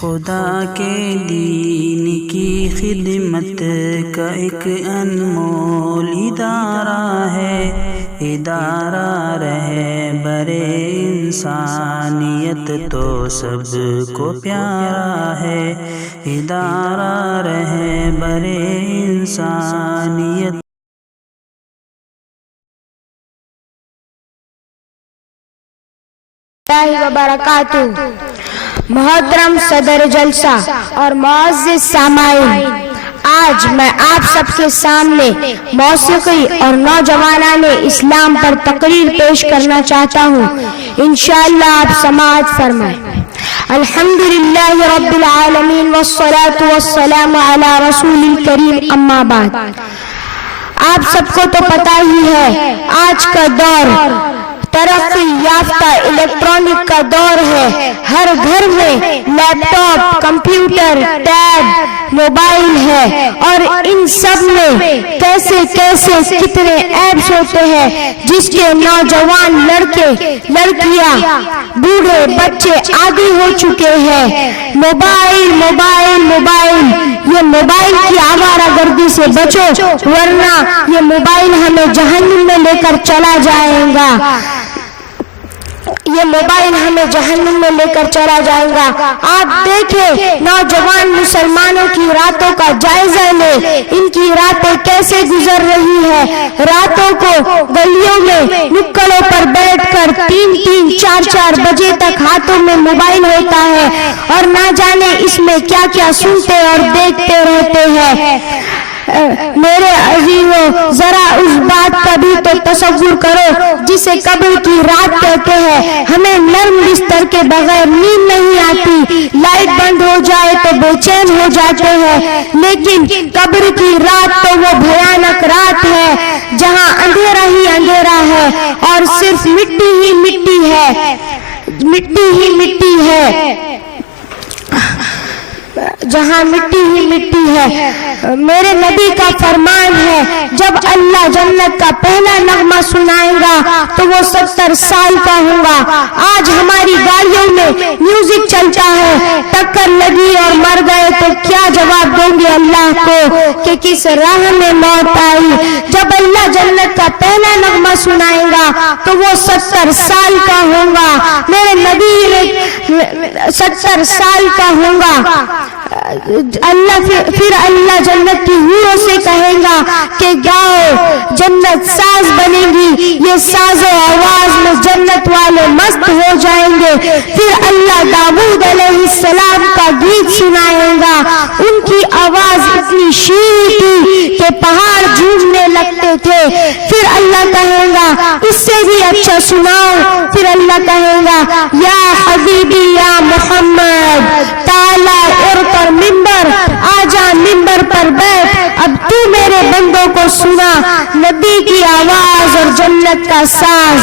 خدا کے دین کی خدمت کا ایک انمول ادارہ ہے، ادارہ رہبر انسانیت تو سب کو پیارا ہے، ادارہ رہبر انسانیت۔ وبرکاتہ۔ محترم صدر جلسہ اور معزز سامعین، آج میں آپ سب کے سامنے موسیقی اور نوجوانان اسلام پر تقریر پیش کرنا چاہتا ہوں، انشاءاللہ آپ سماعت فرمائیں۔ الحمدللہ رب العالمین والصلاة والسلام علی رسول الکریم، اما بعد۔ آپ سب کو تو پتہ ہی ہے آج کا دور ترقی یافتہ الیکٹرانک کا دور ہے، ہر گھر میں لیپ ٹاپ، کمپیوٹر، ٹیب، موبائل ہے، اور ان سب میں کیسے کتنے ایپس ہوتے ہیں جس کے نوجوان لڑکے لڑکیاں بوڑھے بچے عادی ہو چکے ہیں۔ موبائل موبائل موبائل، یہ موبائل کی آوارہ گردی سے بچو، ورنہ یہ موبائل ہمیں جہنم میں لے کر چلا جائے گا، یہ موبائل ہمیں جہنم میں لے کر چلا جائے گا۔ آپ دیکھیں نوجوان مسلمانوں کی راتوں کا جائزہ لیں، ان کی راتیں کیسے گزر رہی ہے۔ راتوں کو گلیوں میں نکڑوں پر بیٹھ کر 3 4 بجے تک ہاتھوں میں موبائل ہوتا ہے، اور نہ جانے اس میں کیا کیا سنتے اور دیکھتے رہتے ہیں۔ میرے عزیزوں، ذرا اس بات کا بھی تو تصور کرو جسے قبر کی رات کہتے ہیں۔ ہمیں نرم بستر کے بغیر نیند نہیں آتی، لائٹ بند ہو جائے تو بے چین ہو جاتے ہیں، لیکن قبر کی رات تو وہ بھیانک رات ہے جہاں اندھیرا ہی اندھیرا ہے اور صرف مٹی ہی مٹی ہے، مٹی ہی مٹی ہے، جہاں مٹی ہی مٹی ہے۔ میرے نبی کا فرمان ہے، جب اللہ جنت کا پہلا نغمہ سنائے گا تو وہ 70 سال کا ہوگا۔ آج ہماری گاڑیوں میں میوزک چلتا ہے، ٹکر لگی اور مر گئے تو کیا جواب دیں گے اللہ کو کہ کس راہ میں موت آئی۔ جب اللہ جنت کا پہلا نغمہ سنائے گا تو وہ 70 سال کا ہوگا، میرے نبی نے 70 سال کا ہوگا۔ پھر اللہ جنت کی حوروں سے کہے گا کہ گاؤ، جنت ساز بنے گی، یہ ساز و آواز میں جنت والے مست ہو جائیں گے۔ پھر اللہ داؤد علیہ السلام کا گیت سنائے گا، ان کی آواز اتنی شیریں تھی کہ پہاڑ جھومنے لگتے تھے۔ پھر اللہ کہے گا اس سے بھی اچھا سناؤ۔ پھر اللہ کہے گا یا حبیبی یا محمد تعالی ارکر ممبر، آجا ممبر پر بیٹھ، اب تو میرے بندوں کو سنا نبی کی آواز اور جنت کا ساز۔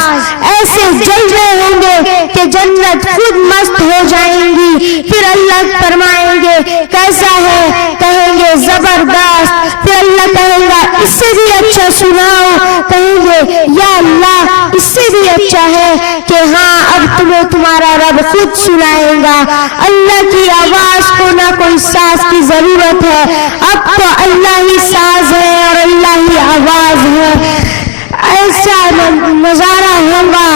ایسے جلوے ہوں گے کہ جنت خود مست ہو جائیں گی۔ پھر اللہ فرمائیں گے کیسا ہے، کہیں گے زبردست۔ پھر اللہ کہیں گا اس سے بھی اچھا سناؤ، کہیں گے یا اللہ اس سے بھی اچھا ہے کہ ہاں اب تمہیں تمہارا رب خود سنائے گا۔ اللہ کی آواز کو نہ کوئی ساز کی ضرورت ہے، اب تو اللہ ہی ساز ہے اور اللہ ہی آواز ہے۔ ایسا نظارہ ہوگا،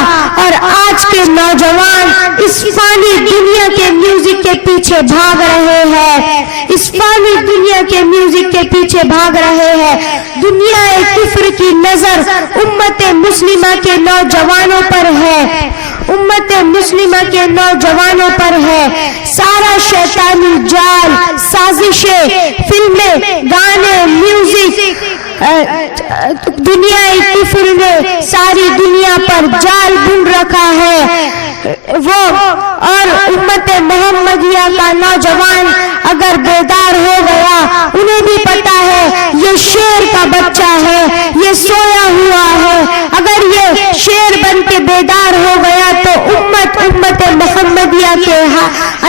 اور آج کے نوجوان اس فانی دنیا کے میوزک کے پیچھے بھاگ رہے ہیں، اس فانی دنیا کے میوزک کے پیچھے بھاگ رہے ہیں۔ دنیا کفر کی نظر امت مسلمہ کے نوجوانوں پر ہے، امت مسلمہ کے نوجوانوں پر ہے۔ سارا شیطانی جال، سازشیں، فلمیں، گانے، میوزک، دنیا کفر نے ساری دنیا پر جال بن رکھا ہے۔ وہ اور امت محمدیہ کا نوجوان اگر بیدار ہو گیا، انہیں بھی پتا ہے یہ شیر کا بچہ ہے، یہ سویا ہوا ہے۔ اگر یہ شیر بن کے بیدار ہو گیا تو امت محمدیہ کے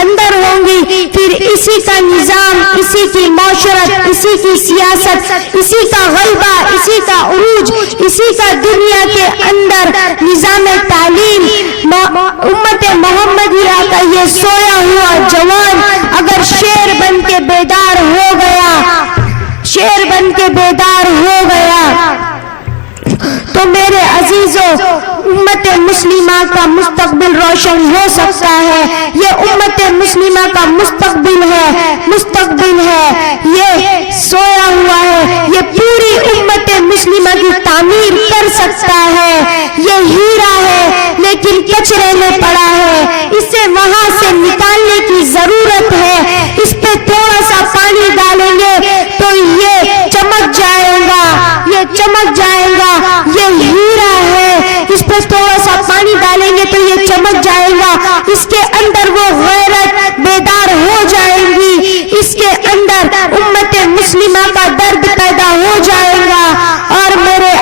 اندر ہوں گی، پھر اسی کا نظام، اسی کی معاشرت، اسی کی سیاست، اسی کا غلبہ، اسی کا عروج، اسی کا دنیا کے اندر نظام تعلیم امت محمدیہ کا یہ سویا ہوا جوان اگر شیر بن کے بیدار ہو گیا، شیر بن کے بیدار ہو گیا، تو میرے عزیزوں امت مسلمہ کا مستقبل روشن ہو سکتا ہے۔ یہ امت مسلمہ کا مستقبل ہے، یہ سویا ہوا ہے، یہ پوری امت مسلمہ کی تعمیر کر سکتا ہے۔ یہ ہیرا ہے لیکن کچرے میں پڑا ہے، اسے وہاں سے نکالنے کی ضرورت ہے۔ اس پہ تھوڑا سا پانی ڈالیں گے تو یہ چمک جائے گا، یہ چمک جائے گا۔ یہ ہیرا ہے، اس پہ تھوڑا سا پانی ڈالیں گے تو یہ چمک جائے گا، اس کے اندر وہ غیرت بیدار ہو جائے گی، اس کے اندر امت مسلمہ کا درد پیدا ہو جائے گا۔ اور میرے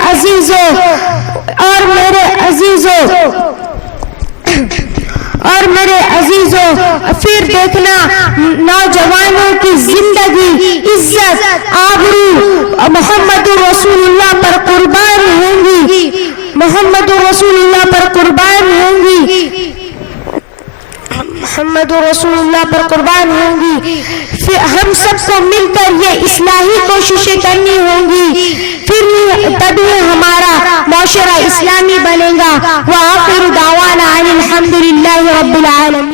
عزیزوں پھر دیکھنا نوجوانوں کی زندگی، عزت، آبرو محمد رسول اللہ پر قربان ہوں گی، محمد رسول اللہ پر قربان ہوں گی، محمد رسول اللہ پر قربان ہوں گی۔ پھر ہم سب کو مل کر یہ اصلاحی کوششیں کرنی ہوں گی، پھر تبھی ہمارا معاشرہ اسلامی بنے گا۔ وآخر دعوانا ان الحمد للہ رب العالمین۔